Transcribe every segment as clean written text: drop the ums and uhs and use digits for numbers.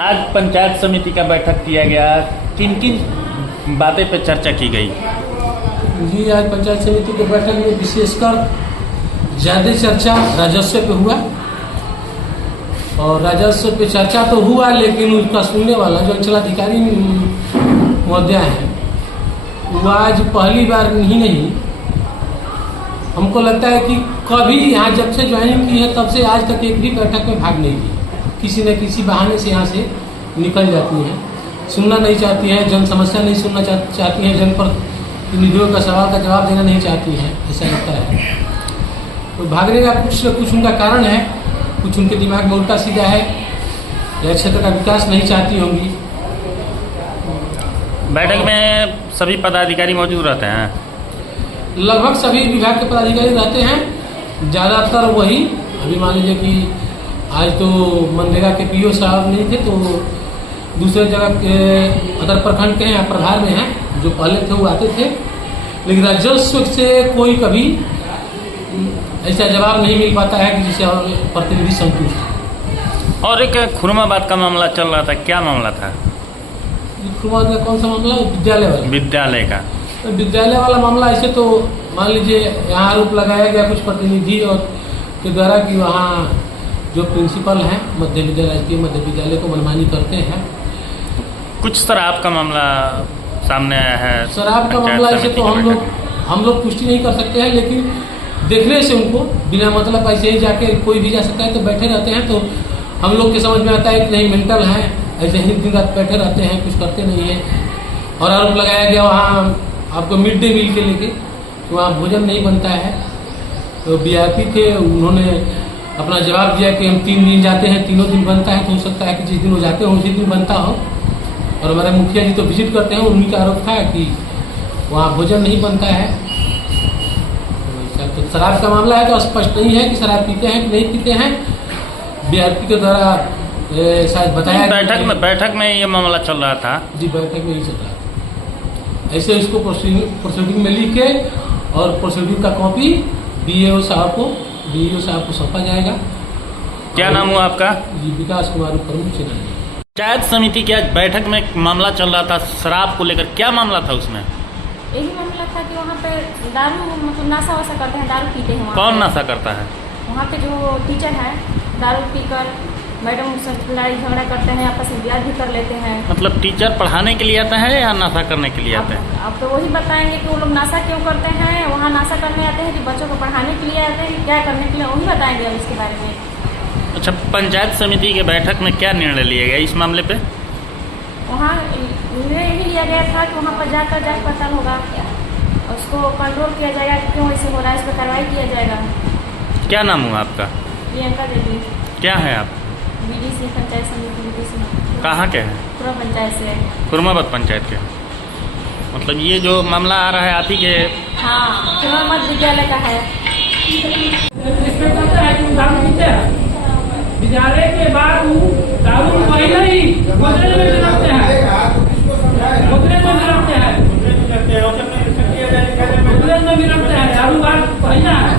आज पंचायत समिति का बैठक किया गया, किन किन बातें पे चर्चा की गई? जी, आज पंचायत समिति की बैठक में विशेषकर ज़्यादा चर्चा राजस्व पे हुआ। और राजस्व पे चर्चा तो हुआ, लेकिन उसका सुनने वाला जो अंचलाधिकारी महोदय है वो आज पहली बार ही नहीं, हमको लगता है कि कभी यहाँ जब से ज्वाइनिंग की है तब से आज तक एक भी बैठक में भाग नहीं ली। किसी न किसी बहाने से यहाँ से निकल जाती हैं, सुनना नहीं चाहती हैं, जन समस्या नहीं सुनना चाहती हैं, जनप्रतिनिधियों का सवाल का जवाब देना नहीं चाहती हैं, ऐसा लगता है। तो भागने का कुछ न कुछ उनका कारण है, कुछ उनके दिमाग में उल्टा सीधा है या क्षेत्र का विकास नहीं चाहती होंगी। बैठक में सभी पदाधिकारी मौजूद रहते हैं? लगभग सभी विभाग के पदाधिकारी रहते हैं, ज़्यादातर वही। अभी मान लीजिए कि आज तो मनरेगा के पीओ साहब नहीं थे, तो दूसरे जगह के अदर प्रखंड के हैं, प्रभार में हैं, जो पहले थे वो आते थे। लेकिन राजस्व से कोई कभी ऐसा जवाब नहीं मिल पाता है कि जिससे प्रतिनिधि संतुष्ट। और एक खुरमाबाद का मामला चल रहा था, क्या मामला था? खुरमाबाद का कौन सा मामला? विद्यालय वाला। विद्यालय का विद्यालय वाला मामला ऐसे तो मान लीजिए यहाँ आरोप लगाया गया कुछ प्रतिनिधि और के द्वारा कि वहाँ जो प्रिंसिपल हैं मध्य विद्यालय को मनमानी करते हैं। कुछ शराब का मामला सामने आया है। शराब का मामला ऐसे तो हम लोग पुष्टि नहीं कर सकते हैं, लेकिन देखने से उनको बिना मतलब ऐसे ही जाके कोई भी जा सकता है, तो बैठे रहते हैं तो हम लोग के समझ में आता है कि नहीं मेंटल है, ऐसे ही दिन रात बैठे रहते हैं, कुछ करते नहीं है। और आरोप लगाया गया वहाँ आपको मिड डे मील के लेके वहाँ भोजन नहीं बनता है। तो वीआईपी थे, उन्होंने अपना जवाब दिया कि हम 3 दिन जाते हैं, तीनों दिन बनता है। तो हो सकता है कि जिस दिन वो जाते हो उसी दिन बनता हो। और हमारे मुखिया जी तो विजिट करते हैं, उन्हीं का आरोप था कि वहाँ भोजन नहीं बनता है। तो शराब का मामला है तो स्पष्ट नहीं है कि शराब पीते हैं कि नहीं पीते हैं। वीआईपी के द्वारा शायद बताया बैठक में ये मामला चल रहा था। जी, बैठक में ही चल रहा था। ऐसे इसको प्रोसीडिंग में लिख के और प्रोसीडिंग का कॉपी बीईओ साहब को सौंपा जाएगा। क्या नाम हुआ आपका? जी, विकास कुमार प्रमुख चेना। पंचायत समिति की आज बैठक में मामला चल रहा था शराब को लेकर, क्या मामला था उसमें? यही मामला था कि वहाँ पे दारू मतलब नशा वशा करते हैं, दारू पीते हैं। कौन नशा करता है? वहाँ पे जो टीचर है दारू पीकर मैडम से लड़ाई झगड़ा करते हैं, आपस में ब्याह भी कर लेते हैं। मतलब टीचर पढ़ाने के लिए आते हैं या नशा करने के लिए आते हैं? आप तो वही बताएंगे कि वो लोग नशा क्यों करते हैं, वहाँ नशा करने आते हैं कि बच्चों को पढ़ाने के लिए आते हैं, क्या करने के लिए, वही बताएंगे अब इसके बारे में। अच्छा, पंचायत समिति के बैठक में क्या निर्णय लिया गया इस मामले पे? वहाँ निर्णय यही लिया गया था कि वहाँ पर जाकर जांच पड़ताल होगा, उसको कंट्रोल किया जाएगा, क्यों ऐसे हो रहा है, इस पर कार्रवाई किया जाएगा। क्या नाम हुआ आपका? प्रियंका देवी। क्या है आप? बीडीसी पंचायत समिति बीडीसी। कहाँ के हैं? खुरमा पंचायत से। खुरमाबाद पंचायत के। मतलब ये जो मामला आ रहा है आप ही के? हाँ, खुरमाबाद विद्यालय का है। विद्यालय के बाद दारू पहले ही गोदरेज में रखते हैं, गोदरेज में रखते हैं, गोदरेज में भी रखते हैं। दारू बात पहला है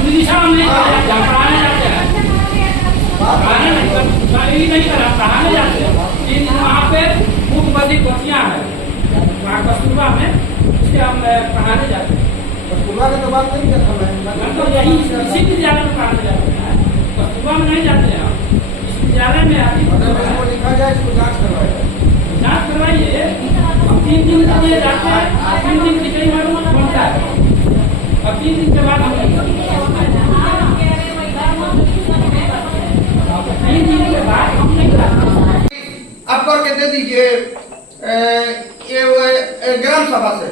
विदिशा में नहीं पढ़ाने जाते हैं, पढ़ाने जाते हैं। वहाँ पे मुख्यमंत्री बच्चियाँ हैं वहाँ कस्तूरबा में, उसके हम पढ़ाने जाते हैं। कस्तूरबा की तो बात नहीं करता मैं, तो यही इसी विद्यालय में पढ़ाने जाते हैं, कस्तूरबा में नहीं जाते हैं। इस विद्यालय में आके लिखा जाए, इसको जाँच करवाइए। हम 3 दिन के लिए जाते हैं, 3 दिन की कई बार बनता है, और 3 दिन के बाद हम 3 दिन के बाद हम नहीं कराते। आप करके दे दीजिए ये ग्राम सभा से।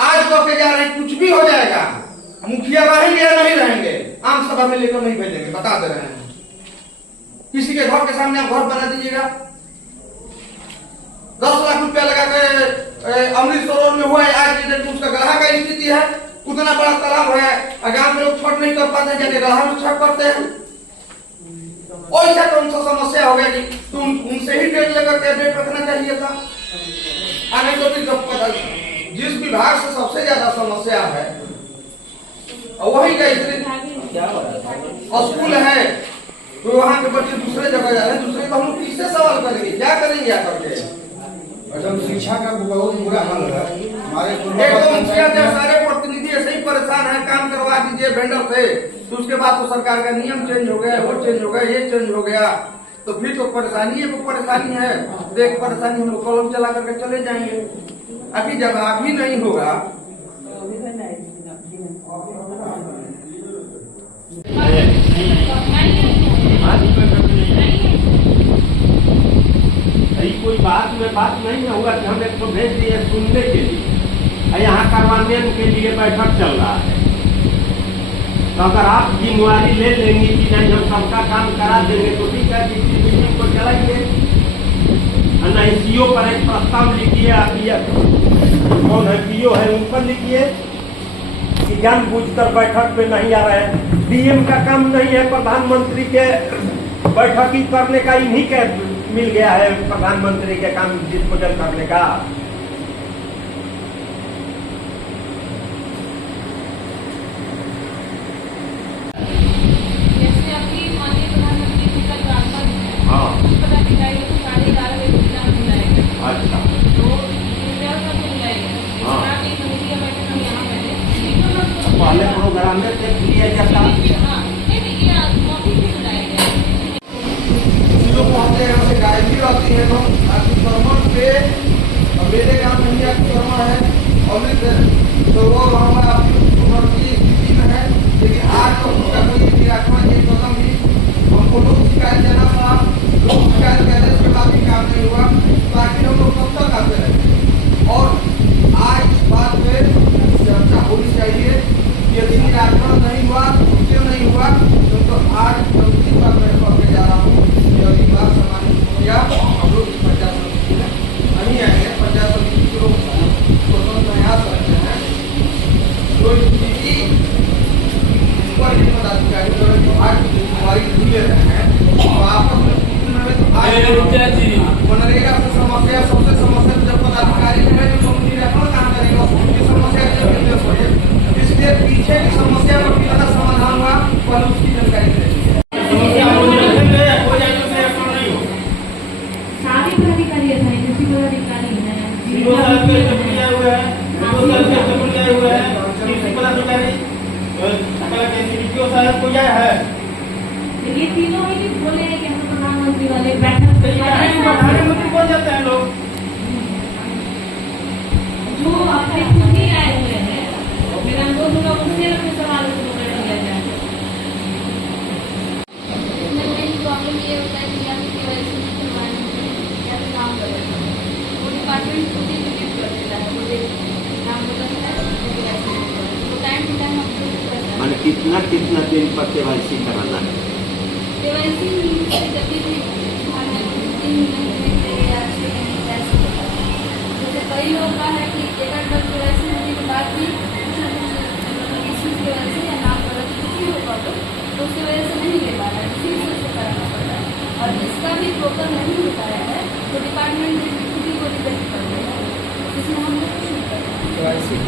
आज करके जा रहे हैं, कुछ भी हो जाएगा, मुखिया रहेंगे या नहीं रहेंगे, आम सभा में लेकर नहीं भेजेंगे, बता दे रहे हैं। किसी के घर के सामने आप घर बना दीजिएगा, 10 लाख रुपया लगा के अमृत सरोवर में हुआ है, आज की डेट में उसका गढ़ा का स्थिति है। उतना बड़ा तालाब है, गांव में लोग छठ नहीं कर पाते, जाके गढ़ा में छठ करते हैं। ऐसा कौन सा समस्या हो गया कि तुम उनसे ही डेट लेकर के डेट रखना चाहिए था? आने तो फिर विभाग से सबसे ज्यादा समस्या है और वही का स्कूल है तो वहाँ के बच्चे दूसरे जगह जा रहे हैं, दूसरे तो हम लोग किससे सवाल करेंगे, क्या करेंगे आकर के? शिक्षा का बहुत बुरा हाल है हमारे मुखिया सारे प्रतिनिधि ऐसे ही परेशान है, काम करवा दीजिए वेंडर से, तो उसके बाद तो सरकार का नियम चेंज हो गया, वो चेंज हो गया, ये चेंज हो गया, तो फिर तो परेशानी है, परेशानी है, देख परेशानी हम लोग कॉलम चला करके चले जाएंगे। अभी जवाब ही नहीं होगा कोई बात नहीं होगा कि हम एक तो भेज दिए सुनने के लिए, यहाँ करवाने के लिए बैठक चल रहा है। तो अगर आप जिम्मेवारी ले लेंगे कि नहीं हम सबका काम करा देंगे तो ठीक है, किसी मीटिंग को चलाइए, नहीं सीओ पर एक प्रस्ताव लिखिए, कौन है पीओ है उन पर लिखिए कि जानबूझकर बैठक पे नहीं आ रहे हैं। डीएम का काम नहीं है प्रधानमंत्री के बैठक ही करने का, इन्हीं के मिल गया है प्रधानमंत्री के काम डिस्पोजल करने का। जैसे अभी माननीय प्रधानमंत्री जी का ट्रांसफर है, हाँ पदाधिकारी को 11:30 बजे सूचना मिल जाएगा। अच्छा तो इंतजार का मिल जाएगा। हाँ। की कमेटी का बैठक हम यहाँ पहले पहले प्रोग्राम में तय किया जाता। हाँ नहीं ये मौके पे बुलाया गया। लोग आते हैं हमसे गाय भी आती है, लोग अतिक्रमण पे मेरे गाँव में ही अतिक्रमण है अमृत है, तो वो हमारा अतिक्रमण की स्थिति में है, लेकिन आज तो उसका कोई निराकरण नहीं, कदम भी हमको लोग शिकायत देना था, लोग शिकायत करने के बाद भी काम नहीं हुआ, ताकि हम लोग कब तक आते रहे। और आज इस बात पे चर्चा होनी चाहिए कि यदि निराकरण नहीं हुआ, क्यों नहीं हुआ, तो आज दूसरी बात मैं पढ़ने जा रहा हूँ कि अगली बार सामान्य मुखिया हम लोग इस पंचायत समिति में नहीं आएंगे, पंचायत समिति के लोग स्वतंत्र नहीं आ सकते हैं। तो स्थिति ऊपर के पदाधिकारी विभाग की जिम्मेवारी नहीं ले रहे हैं, तो आपस में तो आज मनरेगा से समस्या सबसे समस्या जब पदाधिकारी जो है जो निराकरण काम करेगा उसकी समस्या जब निर्देश हो, इसलिए पीछे की समस्या का कितना समाधान हुआ पहले उसकी जानकारी दें। सारे पदाधिकारी है, किसी पदाधिकारी है ये तीनों ही बोले हैं कि हम प्रधानमंत्री वाले बैठक बोल जाते हैं लोग जो अपने खुद ही आए हुए हैं, फिर हम लोग उनसे अपने सवाल को कर दिया जाए। प्रॉब्लम ये होता है कि या तो केवाईसी नहीं करवाने या तो काम करेगा, वो डिपार्टमेंट खुद ही रिलीव कर देता है, मुझे काम करता है तो टाइम टू टाइम हम मान कितना दिन पर केवाईसी कराना है? केवाईसी जब भी 3 महीने या 6 महीने ऐसे होता है। जैसे कई लोग का है कि एक आध बार केवाईसी होने के बाद भी इश्यूज की वजह से या नाम गलत कुछ भी होगा तो उसकी वजह से नहीं ले पा रहा है, फिर से उसको कराना पड़ रहा है। और जिसका भी टोकन नहीं हो पाया है तो डिपार्टमेंट खुद ही को रिजेक्ट कर देगा, इसमें हम लोग कुछ नहीं कर रहे हैं।